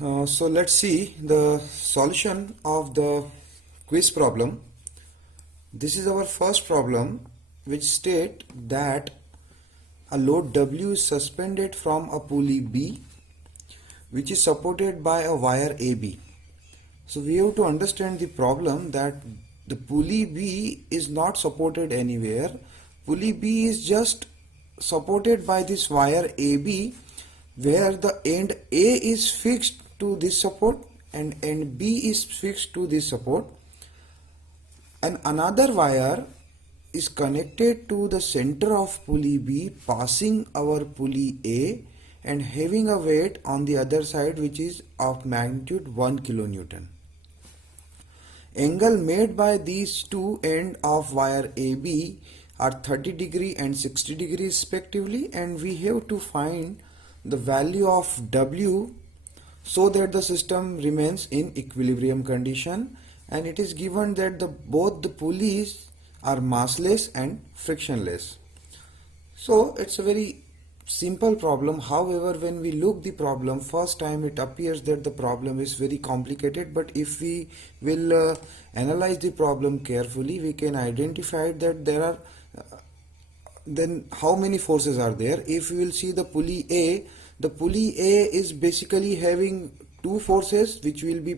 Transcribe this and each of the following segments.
So let's see the solution of the quiz problem. This is our first problem, which state that a load W is suspended from a pulley B, which is supported by a wire AB. So we have to understand the problem that the pulley B is not supported anywhere. Pulley B is just supported by this wire AB, where the end A is fixed to this support and end B is fixed to this support, and another wire is connected to the center of pulley B, passing our pulley A and having a weight on the other side which is of magnitude 1 kilonewton. Angle made by these two ends of wire AB are 30 degree and 60 degree respectively, and we have to find the value of W so that the system remains in equilibrium condition, and it is given that both the pulleys are massless and frictionless. So it's a very simple problem. However, when we look the problem first time, it appears that the problem is very complicated, but if we will analyze the problem carefully, we can identify that there are then how many forces are there. If we will see the pulley A, the pulley A is basically having two forces which will be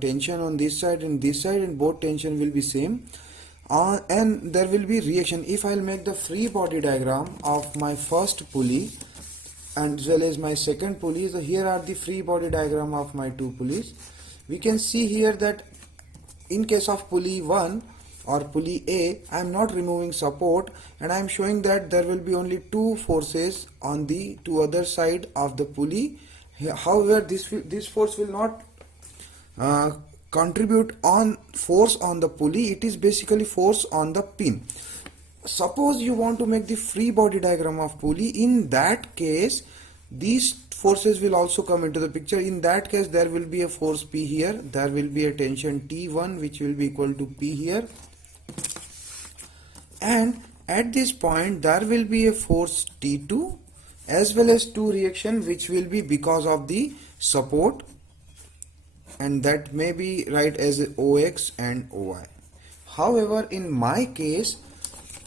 tension on this side and this side, and both tension will be same, and there will be reaction. If I'll make the free body diagram of my first pulley and as well as my second pulley, so here are the free body diagram of my two pulleys. We can see here that in case of pulley 1 or pulley A, I am not removing support, and I am showing that there will be only two forces on the two other side of the pulley. However, this force will not contribute on force on the pulley. It is basically force on the pin. Suppose you want to make the free body diagram of pulley. In that case, these forces will also come into the picture. In that case, there will be a force P here, there will be a tension T1 which will be equal to P here, and at this point there will be a force T2 as well as two reaction which will be because of the support, and that may be right as OX and OY. However, in my case,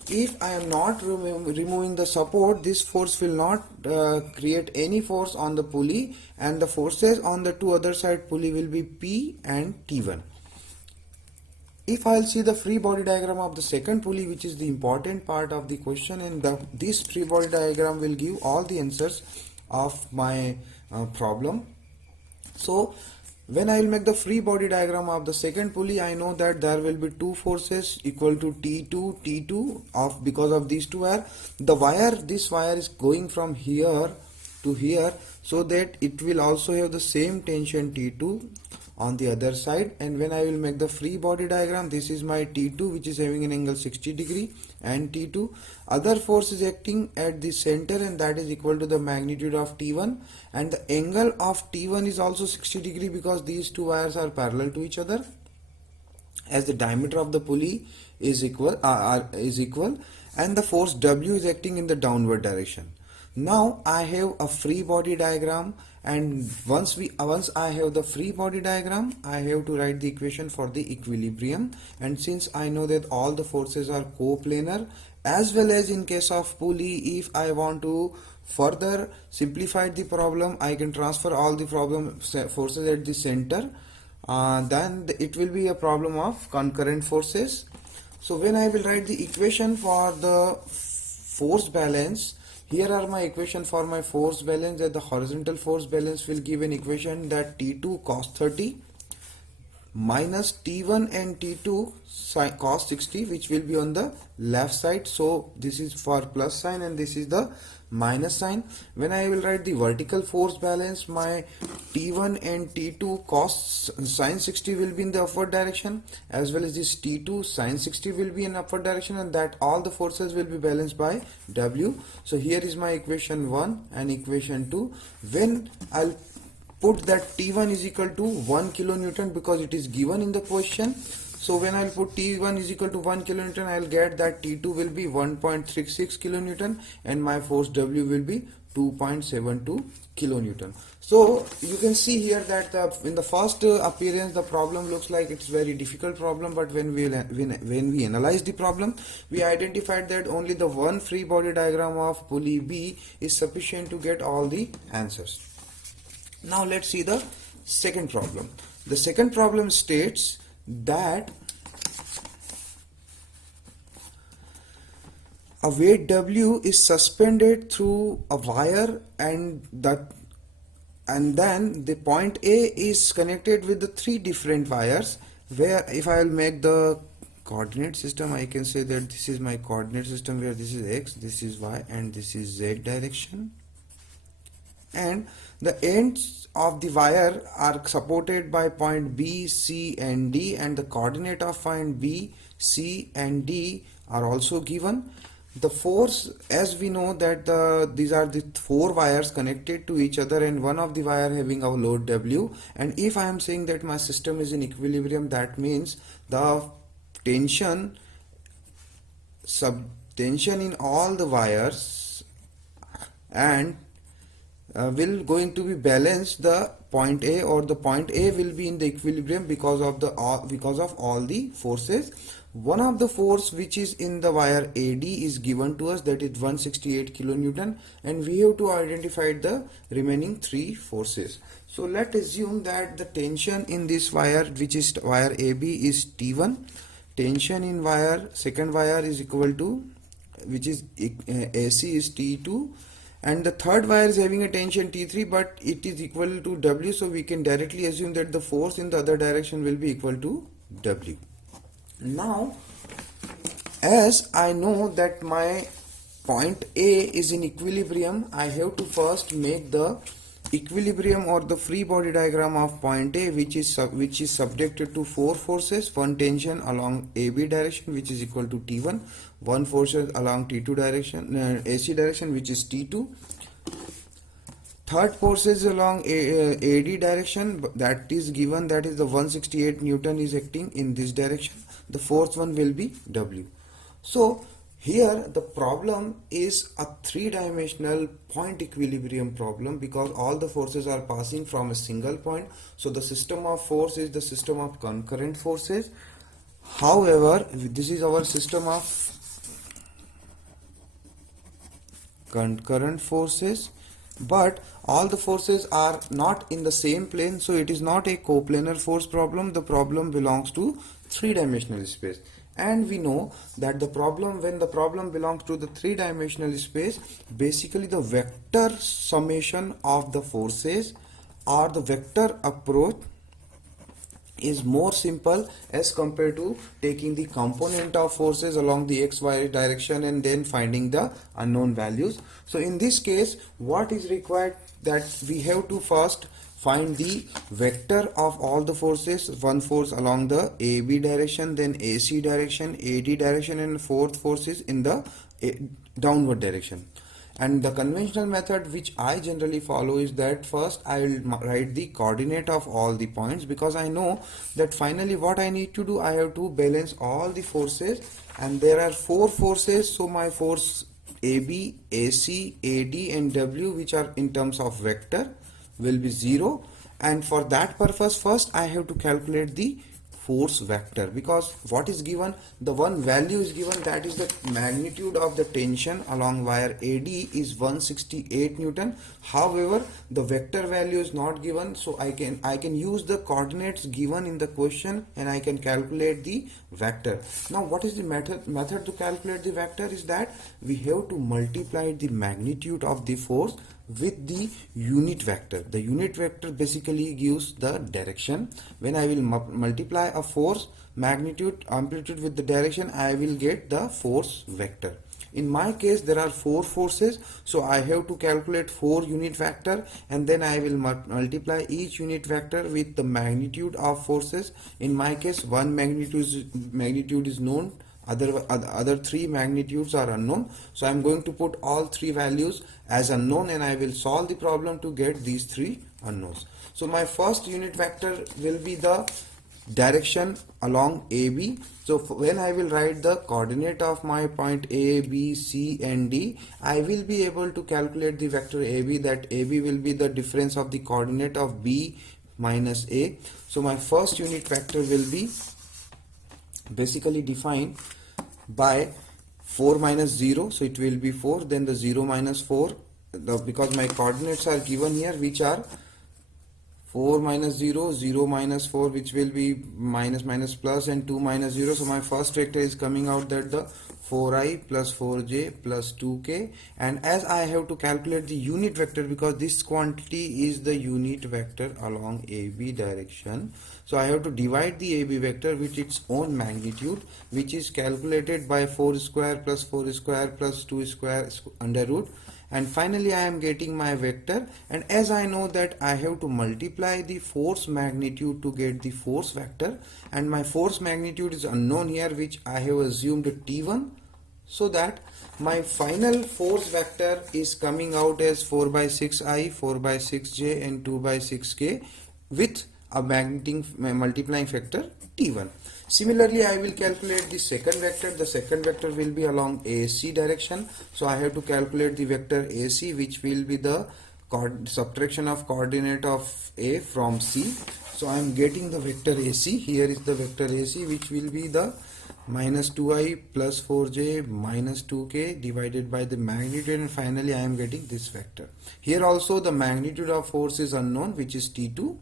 if I am not removing the support, this force will not create any force on the pulley, and the forces on the two other side pulley will be P and T1. If I'll see the free body diagram of the second pulley, which is the important part of the question, and this free body diagram will give all the answers of my problem. So when I will make the free body diagram of the second pulley, I know that there will be two forces equal to T2 of because of these two wire. This wire is going from here to here, so that it will also have the same tension T2 on the other side. And when I will make the free body diagram, this is my T2 which is having an angle 60 degree, and T2 other force is acting at the center, and that is equal to the magnitude of T1, and the angle of T1 is also 60 degree because these two wires are parallel to each other, as the diameter of the pulley is equal, and the force W is acting in the downward direction. Now I have a free body diagram, and once I have the free body diagram, I have to write the equation for the equilibrium. And since I know that all the forces are coplanar, as well as in case of pulley, if I want to further simplify the problem, I can transfer all the problem forces at the center. Then it will be a problem of concurrent forces. So when I will write the equation for the force balance, here are my equation for my force balance, that the horizontal force balance will give an equation that T2 cos 30 minus T1 and T2 cos 60, which will be on the left side. So this is for plus sign and this is the minus sign. When I will write the vertical force balance, my T1 and T2 cos sin 60 will be in the upward direction, as well as this T2 sin 60 will be in upward direction, and that all the forces will be balanced by W. So here is my equation 1 and equation 2. When I'll put that T1 is equal to 1 kilonewton because it is given in the question. So when I'll put T1 is equal to 1 kilonewton, I'll get that T2 will be 1.36 kilonewton and my force W will be 2.72 kilonewton. So you can see here that in the first appearance the problem looks like it's very difficult problem, but when we analyze the problem, we identified that only the one free body diagram of pulley B is sufficient to get all the answers. Now let's see the second problem. The second problem states that a weight W is suspended through a wire and then the point A is connected with the three different wires, where if I will make the coordinate system, I can say that this is my coordinate system where this is X, this is Y, and this is Z direction, and the ends of the wire are supported by point B, C and D, and the coordinate of point B, C and D are also given. The force, as we know that these are the four wires connected to each other and one of the wire having a load W, and if I am saying that my system is in equilibrium, that means the tension in all the wires and will going to be balanced the point A, or the point A will be in the equilibrium because of all the forces. One of the force which is in the wire AD is given to us, that is 168 kilonewton, and we have to identify the remaining three forces. So let's assume that the tension in this wire, which is wire AB, is T1. Tension in second wire is equal to, which is AC, is T2, and the third wire is having a tension T3, but it is equal to W, so we can directly assume that the force in the other direction will be equal to W. Now, as I know that my point A is in equilibrium, I have to first make the equilibrium or the free body diagram of point A, which is subjected to four forces: one tension along AB direction, which is equal to T1, one force along T2 direction, AC direction, which is T2, third forces along AD direction, that is given, that is the 168 Newton is acting in this direction. The fourth one will be W. So here the problem is a three-dimensional point equilibrium problem, because all the forces are passing from a single point. So the system of force is the system of concurrent forces. However, this is our system of concurrent forces, but all the forces are not in the same plane, so it is not a coplanar force problem. The problem belongs to three-dimensional space, and we know that when the problem belongs to the three-dimensional space, basically the vector summation of the forces or the vector approach is more simple as compared to taking the component of forces along the XY direction and then finding the unknown values. So in this case, what is required, that we have to first find the vector of all the forces, one force along the AB direction, then AC direction, AD direction, and fourth force is in the downward direction. And the conventional method which I generally follow is that first I will write the coordinate of all the points, because I know that finally what I need to do, I have to balance all the forces, and there are four forces. So my force AB, AC, AD and W, which are in terms of vector, will be 0, and for that purpose first I have to calculate the force vector, because what is given, the one value is given, that is the magnitude of the tension along wire AD is 168 Newton. However, the vector value is not given, so I can use the coordinates given in the question and I can calculate the vector. Now what is the method to calculate the vector is that we have to multiply the magnitude of the force with the unit vector. The unit vector basically gives the direction. When I will multiply a force magnitude amplitude with the direction, I will get the force vector. In my case there are four forces, so I have to calculate 4 unit vector, and then I will multiply each unit vector with the magnitude of forces. In my case, one magnitude is known, other three magnitudes are unknown, so I am going to put all three values as unknown and I will solve the problem to get these three unknowns. So my first unit vector will be the direction along AB. So when I will write the coordinate of my point A, B, C and D, I will be able to calculate the vector AB, that AB will be the difference of the coordinate of B minus A. So my first unit vector will be basically defined by 4 minus 0, so it will be 4, then the 0 minus 4, because my coordinates are given here, which are 4 minus 0, 0 minus 4, which will be minus minus plus, and 2 minus 0. So my first vector is coming out that the 4i plus 4j plus 2k, and as I have to calculate the unit vector, because this quantity is the unit vector along AB direction, so I have to divide the AB vector with its own magnitude, which is calculated by 4 square plus 4 square plus 2 square under root, and finally I am getting my vector. And as I know that I have to multiply the force magnitude to get the force vector, and my force magnitude is unknown here, which I have assumed T1, so that my final force vector is coming out as 4 by 6i, 4 by 6j and 2 by 6k with a multiplying factor T1. Similarly, I will calculate the second vector. The second vector will be along AC direction. So I have to calculate the vector AC, which will be the subtraction of coordinate of A from C. So I am getting the vector AC. Here is the vector AC, which will be the minus 2i plus 4j minus 2k divided by the magnitude, and finally I am getting this vector. Here also the magnitude of force is unknown, which is T2.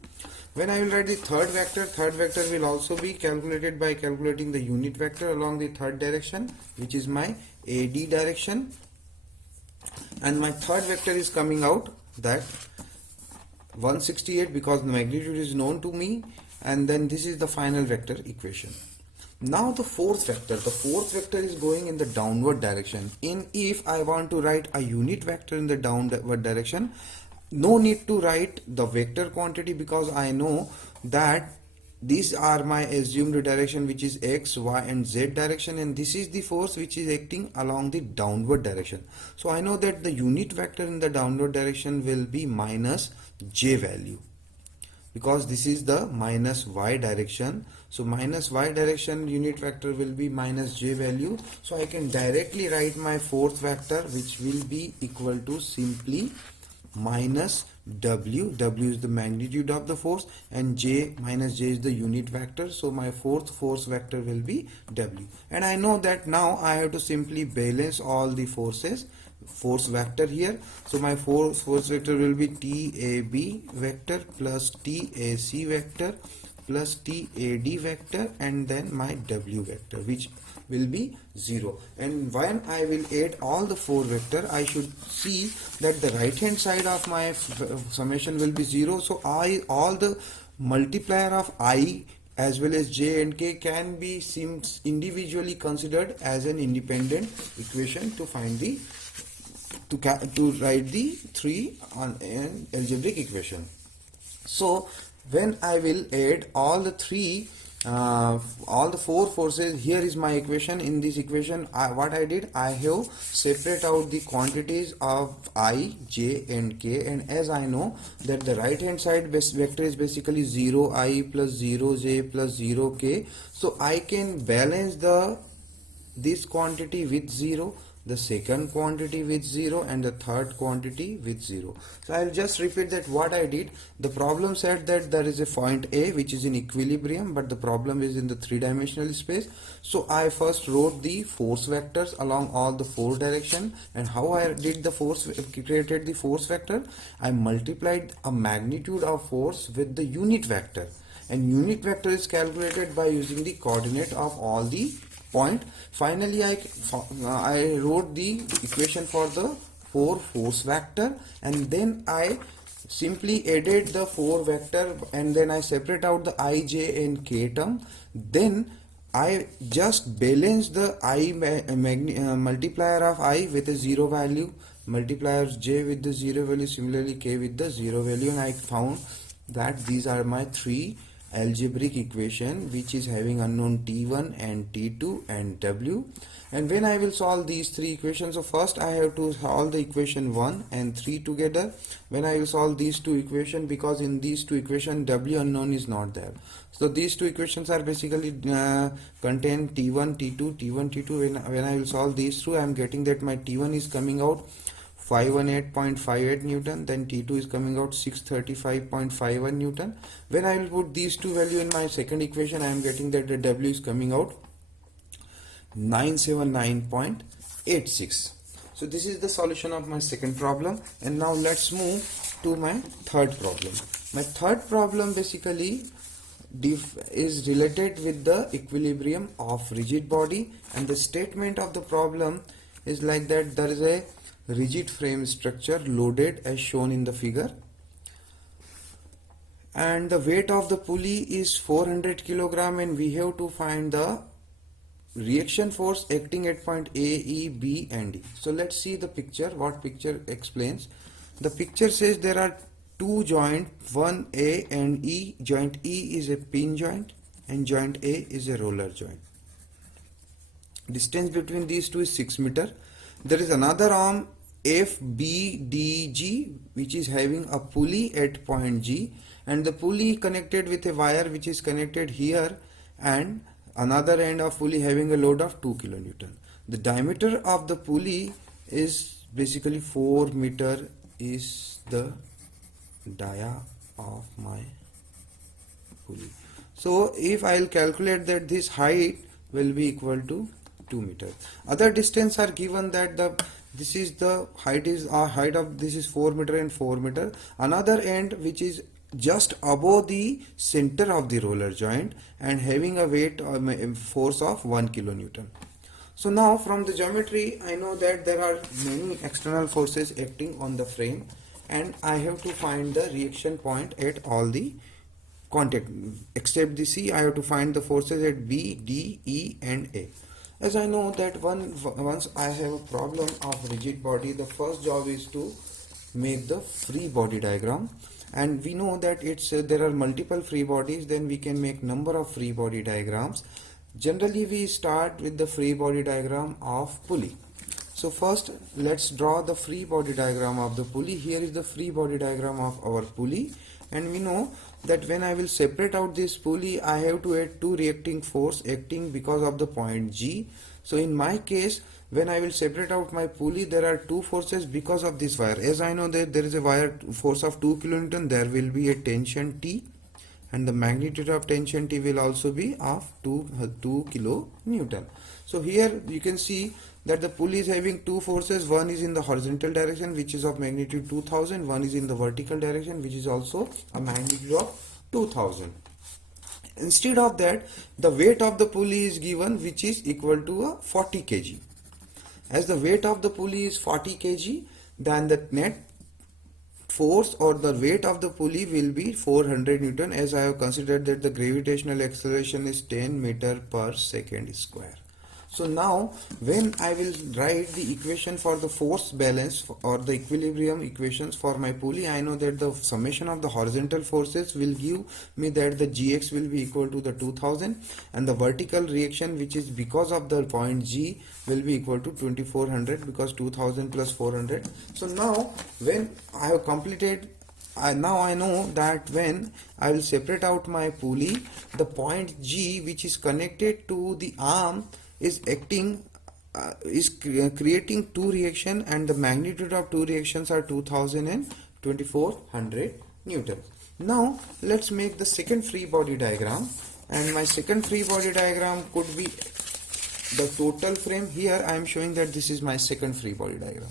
When I will write the third vector will also be calculated by calculating the unit vector along the third direction, which is my AD direction, and my third vector is coming out that 168, because the magnitude is known to me, and then this is the final vector equation. Now the fourth vector is going in the downward direction. If I want to write a unit vector in the downward direction, no need to write the vector quantity, because I know that these are my assumed direction, which is x, y and z direction, and this is the force which is acting along the downward direction. So I know that the unit vector in the downward direction will be minus j value, because this is the minus y direction. So minus y direction unit vector will be minus j value. So I can directly write my fourth vector, which will be equal to simply minus w. W is the magnitude of the force, and j minus j is the unit vector. So my fourth force vector will be w, and I know that now I have to simply balance all the force vector here. So my force vector will be TAB vector plus TAC vector plus TAD vector, and then my W vector, which will be 0. And when I will add all the four vector, I should see that the right hand side of my summation will be 0. So all the multiplier of I as well as j and k can be individually considered as an independent equation to find the to write the 3 on an algebraic equation. So when I will add all the four forces, here is my equation. In this equation, what I did, I have separate out the quantities of I, j and k, and as I know that the right hand side vector is basically 0i plus 0j plus 0k, so I can balance this quantity with 0, the second quantity with 0, and the third quantity with 0. So I will just repeat that what I did. The problem said that there is a point A which is in equilibrium, but the problem is in the three-dimensional space. So I first wrote the force vectors along all the four directions, and how I did the created the force vector. I multiplied a magnitude of force with the unit vector, and unit vector is calculated by using the coordinate of all the point. Finally, I wrote the equation for the four force vector, and then I simply added the four vector, and then I separate out the I, j and k term. Then I just balance the I multiplier of I with a 0 value, multipliers j with the 0 value, similarly k with the 0 value, and I found that these are my three algebraic equation which is having unknown T1 and T2 and W. And when I will solve these three equations, so first I have to solve the equation 1 and 3 together. When I will solve these two equations, because in these two equations W unknown is not there, so these two equations are basically contain T1 T2 T1 T2. When I will solve these two, I am getting that my T1 is coming out 518.58 Newton, then T2 is coming out 635.51 Newton. When I will put these two values in my second equation, I am getting that the W is coming out 979.86. So this is the solution of my second problem. And now let's move to my third problem. My third problem basically is related with the equilibrium of rigid body, and the statement of the problem is like that: there is a rigid frame structure loaded as shown in the figure, and the weight of the pulley is 400 kilogram, and we have to find the reaction force acting at point A, E, B and D. So let's see the picture, what picture explains. The picture says there are two joints, one A and E. Joint E is a pin joint and joint A is a roller joint. Distance between these two is 6 meters. There is another arm FBDG which is having a pulley at point G, and the pulley connected with a wire which is connected here, and another end of pulley having a load of 2 kilonewton. The diameter of the pulley is basically 4 meter is the dia of my pulley. So if I will calculate that this height will be equal to 2 meters. Other distance are given that this is the height is height of this is 4 meter and 4 meter. Another end which is just above the center of the roller joint and having a weight force of 1 kilonewton. So now from the geometry I know that there are many external forces acting on the frame, and I have to find the reaction point at all the contact except the C. I have to find the forces at B, D, E and A. As I know that once I have a problem of rigid body, the first job is to make the free body diagram, and we know that there are multiple free bodies, then we can make number of free body diagrams. Generally we start with the free body diagram of pulley. So first let's draw the free body diagram of the pulley. Here is the free body diagram of our pulley, and we know that when I will separate out this pulley, I have to add two reacting force acting because of the point G. So in my case, when I will separate out my pulley, there are two forces because of this wire. As I know that there is a wire force of 2 kilonewton, there will be a tension T, and the magnitude of tension T will also be of 2 kilonewton. So here you can see that the pulley is having two forces. One is in the horizontal direction which is of magnitude 2000, one is in the vertical direction which is also a magnitude of 2000. Instead of that, the weight of the pulley is given which is equal to 40 kg. As the weight of the pulley is 40 kg, then the net force or the weight of the pulley will be 400 Newton, as I have considered that the gravitational acceleration is 10 meter per second square. So now when I will write the equation for the force balance or the equilibrium equations for my pulley, I know that the summation of the horizontal forces will give me that the Gx will be equal to the 2000, and the vertical reaction which is because of the point G will be equal to 2400, because 2000 plus 400. So now when I have completed, now I know that when I will separate out my pulley, the point G which is connected to the arm is acting creating two reactions, and the magnitude of two reactions are 2000 and 2400 Newton. Now let's make the second free body diagram, and my second free body diagram could be the total frame. Here I am showing that this is my second free body diagram.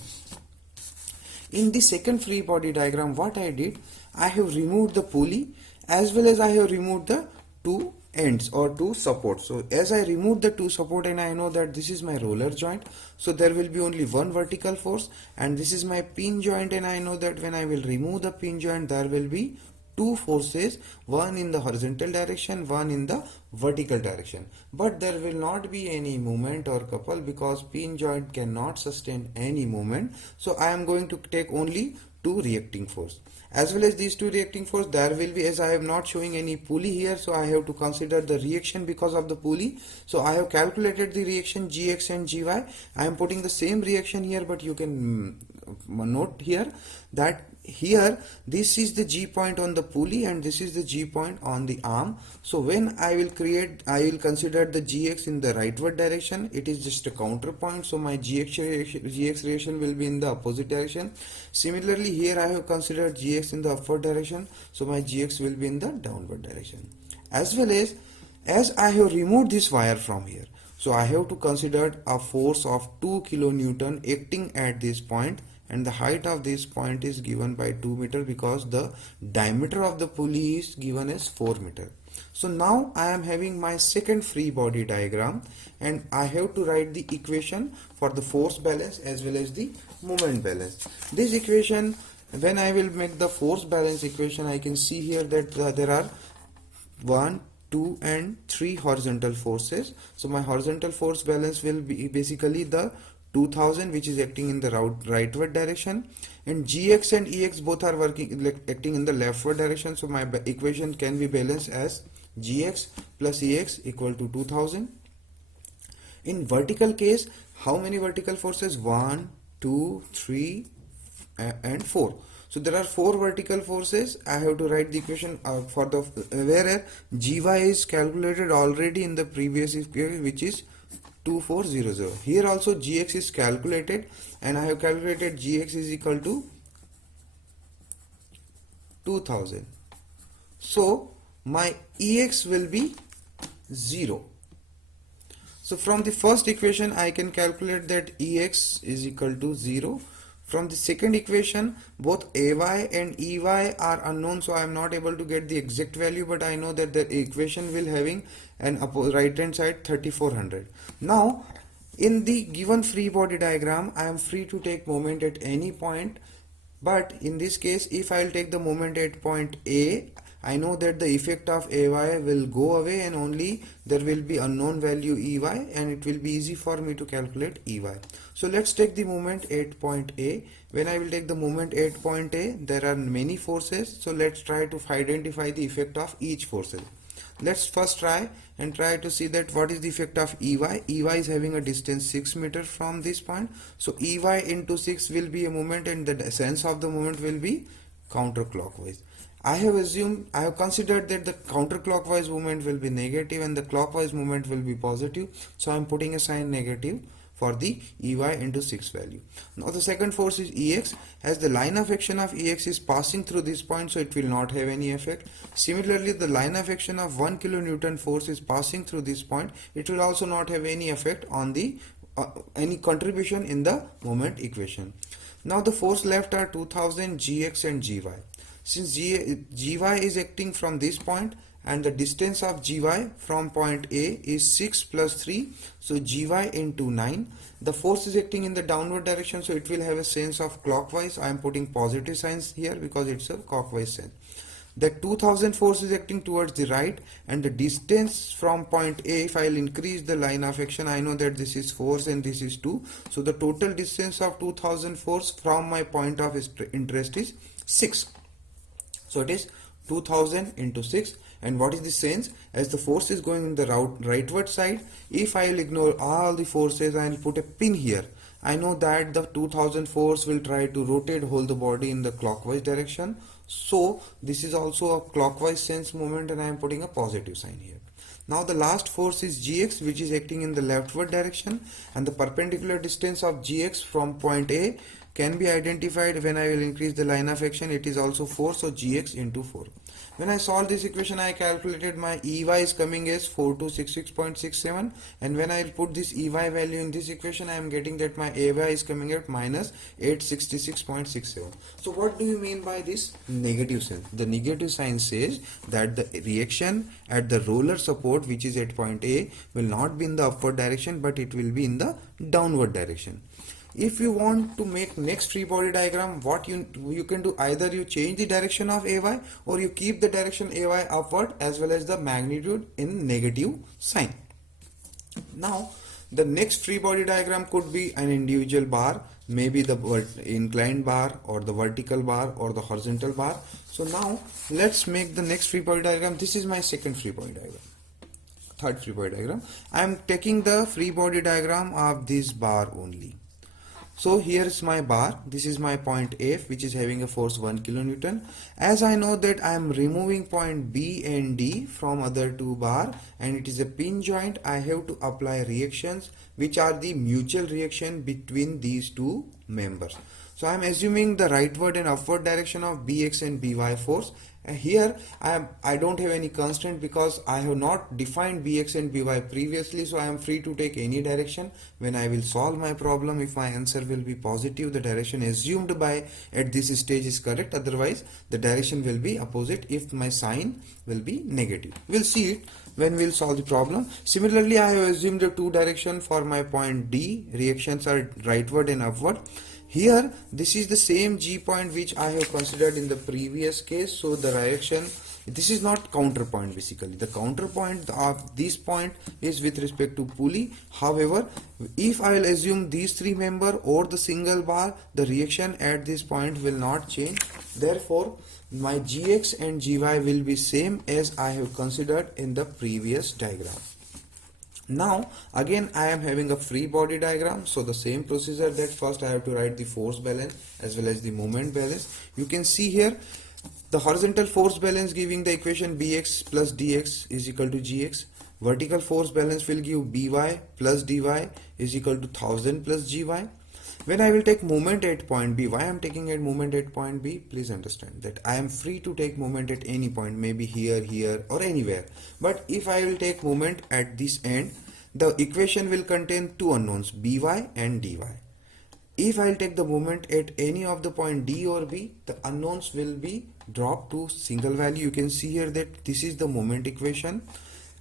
In the second free body diagram, what I did, I have removed the pulley as well as I have removed the two ends or two supports. So as I remove the two support, and I know that this is my roller joint, so there will be only one vertical force, and this is my pin joint, and I know that when I will remove the pin joint, there will be two forces, one in the horizontal direction, one in the vertical direction, but there will not be any movement or couple because pin joint cannot sustain any movement. So I am going to take only two reacting force. As well as these two reacting force, there will be, as I am not showing any pulley here, so I have to consider the reaction because of the pulley. So I have calculated the reaction Gx and Gy. I am putting the same reaction here, but you can note here that here this is the G point on the pulley and this is the G point on the arm. So when I will consider the Gx in the rightward direction, it is just a counterpoint, so my Gx reaction will be in the opposite direction. Similarly, here I have considered Gx in the upward direction, so my Gx will be in the downward direction. As well as I have removed this wire from here, so I have to consider a force of 2 kilonewton acting at this point, and the height of this point is given by 2 meter because the diameter of the pulley is given as 4 meter. So now I am having my second free body diagram, and I have to write the equation for the force balance as well as the moment balance. This equation, when I will make the force balance equation, I can see here that there are 1, 2 and 3 horizontal forces. So my horizontal force balance will be basically the 2000, which is acting in the rightward direction, and Gx and Ex both are acting in the leftward direction. So my equation can be balanced as Gx plus Ex equal to 2000. In vertical case, how many vertical forces? 1, 2, 3 and 4. So there are 4 vertical forces. I have to write the equation for the where Gy is calculated already in the previous equation, which is 2400. Here also Gx is calculated, and I have calculated Gx is equal to 2000. So my Ex will be 0. So from the first equation I can calculate that Ex is equal to 0. From the second equation, both Ay and Ey are unknown, so I am not able to get the exact value, but I know that the equation will having an right hand side 3400. Now in the given free body diagram, I am free to take moment at any point, but in this case, if I will take the moment at point A, I know that the effect of Ay will go away and only there will be unknown value Ey, and it will be easy for me to calculate Ey. So let's take the moment at point A. When I will take the moment at point A, there are many forces, so let's try to identify the effect of each force. Let's first try to see that what is the effect of Ey. Ey is having a distance 6 meters from this point, so Ey into 6 will be a moment, and the sense of the moment will be counterclockwise. I have considered that the counterclockwise movement will be negative and the clockwise movement will be positive, so I am putting a sign negative for the Ey into 6 value. Now the second force is Ex. As the line of action of Ex is passing through this point, so it will not have any effect. Similarly, the line of action of 1 kilonewton force is passing through this point, it will also not have any effect on the any contribution in the moment equation. Now the force left are 2000, Gx and Gy. Since Gy is acting from this point and the distance of Gy from point A is 6 plus 3, so Gy into 9. The force is acting in the downward direction, so it will have a sense of clockwise. I am putting positive signs here because it's a clockwise sense. The 2000 force is acting towards the right, and the distance from point A, if I will increase the line of action, I know that this is force and this is 2. So the total distance of 2000 force from my point of interest is 6. So it is 2000 into 6. And what is the sense? As the force is going in the rightward side, if I will ignore all the forces and put a pin here, I know that the 2000 force will try to rotate hold the body in the clockwise direction. So this is also a clockwise sense moment, and I am putting a positive sign here. Now the last force is Gx, which is acting in the leftward direction, and the perpendicular distance of Gx from point A can be identified when I will increase the line of action. It is also 4, so Gx into 4. When I solve this equation, I calculated my Ey is coming as 4266.67, and when I will put this Ey value in this equation, I am getting that my Ay is coming at minus 866.67. So what do you mean by this negative sign? The negative sign says that the reaction at the roller support, which is at point A, will not be in the upward direction, but it will be in the downward direction. If you want to make next free body diagram, what you can do, either you change the direction of Ay or you keep the direction Ay upward as well as the magnitude in negative sign. Now The next free body diagram could be an individual bar, maybe the inclined bar or the vertical bar or the horizontal bar. So now let's make the next free body diagram. This is my second free body diagram. Third free body diagram. I am taking the free body diagram of this bar only. So here is my bar. This is my point F, which is having a force 1 kilonewton. As I know that I am removing point B and D from other two bar, and it is a pin joint, I have to apply reactions which are the mutual reaction between these two members. So I am assuming the rightward and upward direction of Bx and By force. Here I don't have any constraint because I have not defined Bx and By previously, so I am free to take any direction. When I will solve my problem, if my answer will be positive, the direction assumed by at this stage is correct, otherwise the direction will be opposite if my sign will be negative. We'll see it when we'll solve the problem. Similarly, I have assumed the two direction for my point D. Reactions are rightward and upward. Here this is the same G point which I have considered in the previous case, so the direction, this is not counterpoint basically. The counterpoint of this point is with respect to pulley. However, if I will assume these three member or the single bar, the reaction at this point will not change. Therefore, my Gx and Gy will be same as I have considered in the previous diagram. Now again I am having a free body diagram, so the same procedure, that first I have to write the force balance as well as the moment balance. You can see here the horizontal force balance giving the equation Bx plus Dx is equal to Gx. Vertical force balance will give By plus Dy is equal to 1000 plus Gy. When I will take moment at point B, why I am taking a moment at point B? Please understand that I am free to take moment at any point, maybe here, here or anywhere. But if I will take moment at this end, the equation will contain two unknowns, By and Dy. If I will take the moment at any of the point D or B, the unknowns will be dropped to single value. You can see here that this is the moment equation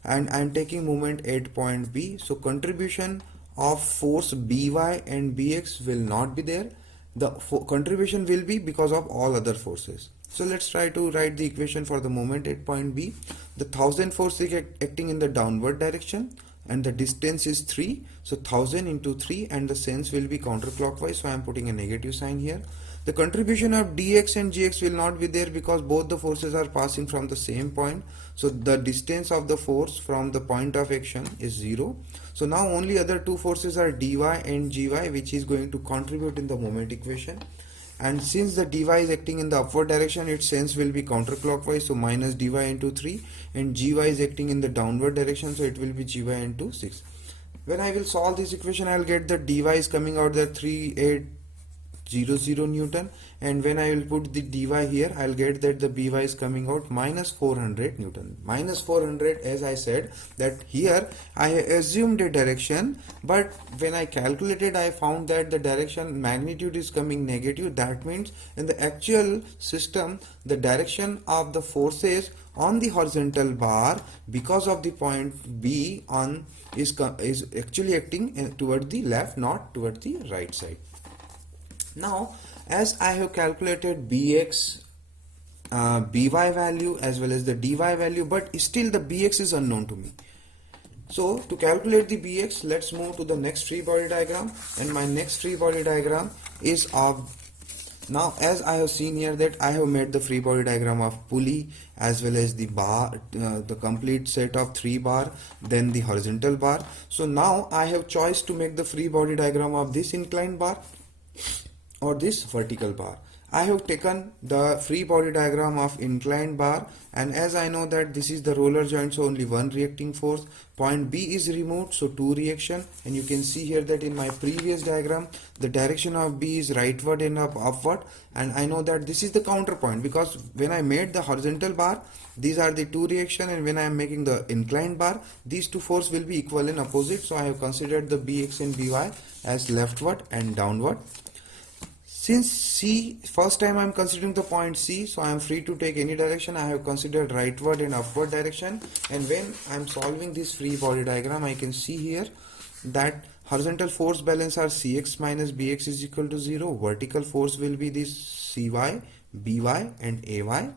and I am taking moment at point B. So contribution of force By and Bx will not be there. The contribution will be because of all other forces. So let's try to write the equation for the moment at point B. The 1000 force is acting in the downward direction and the distance is 3. So 1000 into 3 and the sense will be counterclockwise. So I am putting a negative sign here. The contribution of dx and gx will not be there because both the forces are passing from the same point. So the distance of the force from the point of action is 0. So now only other two forces are dy and gy, which is going to contribute in the moment equation. And since the dy is acting in the upward direction, its sense will be counterclockwise, so minus dy into 3, and gy is acting in the downward direction, so it will be gy into 6. When I will solve this equation, I will get the dy is coming out there 3800 Newton, and when I will put the dy here, I will get that the by is coming out minus 400 Newton. Minus 400, as I said, that here I assumed a direction, but when I calculated, I found that the direction magnitude is coming negative. That means in the actual system, the direction of the forces on the horizontal bar because of the point B on is actually acting toward the left, not toward the right side. Now, as I have calculated Bx, By value as well as the Dy value, but still the Bx is unknown to me. So to calculate the Bx, let's move to the next free body diagram, and my next free body diagram is of, now as I have seen here that I have made the free body diagram of pulley as well as the bar, the complete set of 3 bar, then the horizontal bar. So now I have choice to make the free body diagram of this inclined bar or this vertical bar. I have taken the free body diagram of inclined bar, and as I know that this is the roller joint, so only one reacting force. Point B is removed, so 2 reaction, and you can see here that in my previous diagram the direction of B is rightward and upward, and I know that this is the counterpoint because when I made the horizontal bar, these are the 2 reaction, and when I am making the inclined bar, these 2 force will be equal and opposite. So I have considered the Bx and By as leftward and downward. Since C, first time I am considering the point C, so I am free to take any direction. I have considered rightward and upward direction, and when I am solving this free body diagram, I can see here that horizontal force balance are Cx minus Bx is equal to 0. Vertical force will be this Cy, By and Ay.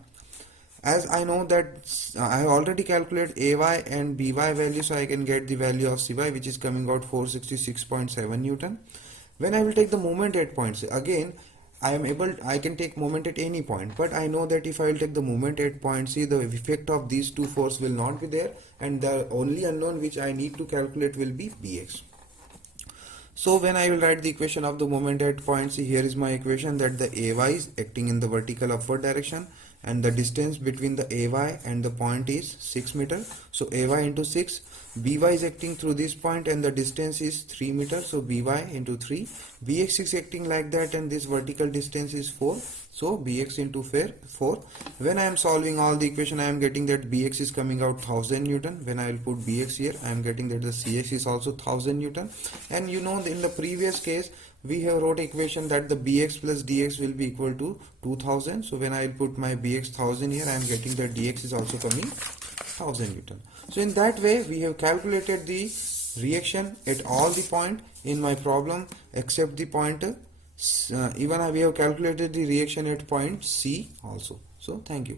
as I know that I already calculated AY and BY value, so I can get the value of CY, which is coming out 466.7 Newton. When I will take the moment at points, again I can take moment at any point, but I know that if I will take the moment at point C, the effect of these two forces will not be there, and the only unknown which I need to calculate will be Bx. So when I will write the equation of the moment at point C, here is my equation that the AY is acting in the vertical upward direction, and the distance between the AY and the point is 6 meter. So AY into 6, BY is acting through this point and the distance is 3 meter. So BY into 3, BX is acting like that and this vertical distance is 4. So BX into 4. When I am solving all the equation, I am getting that BX is coming out 1000 Newton. When I will put BX here, I am getting that the CX is also 1000 Newton. And you know, in the previous case, we have wrote equation that the Bx plus dx will be equal to 2000. So when I will put my Bx 1000 here, I am getting that dx is also coming 1000 Newton. So in that way, we have calculated the reaction at all the point in my problem except the point even we have calculated the reaction at point C also. So thank you.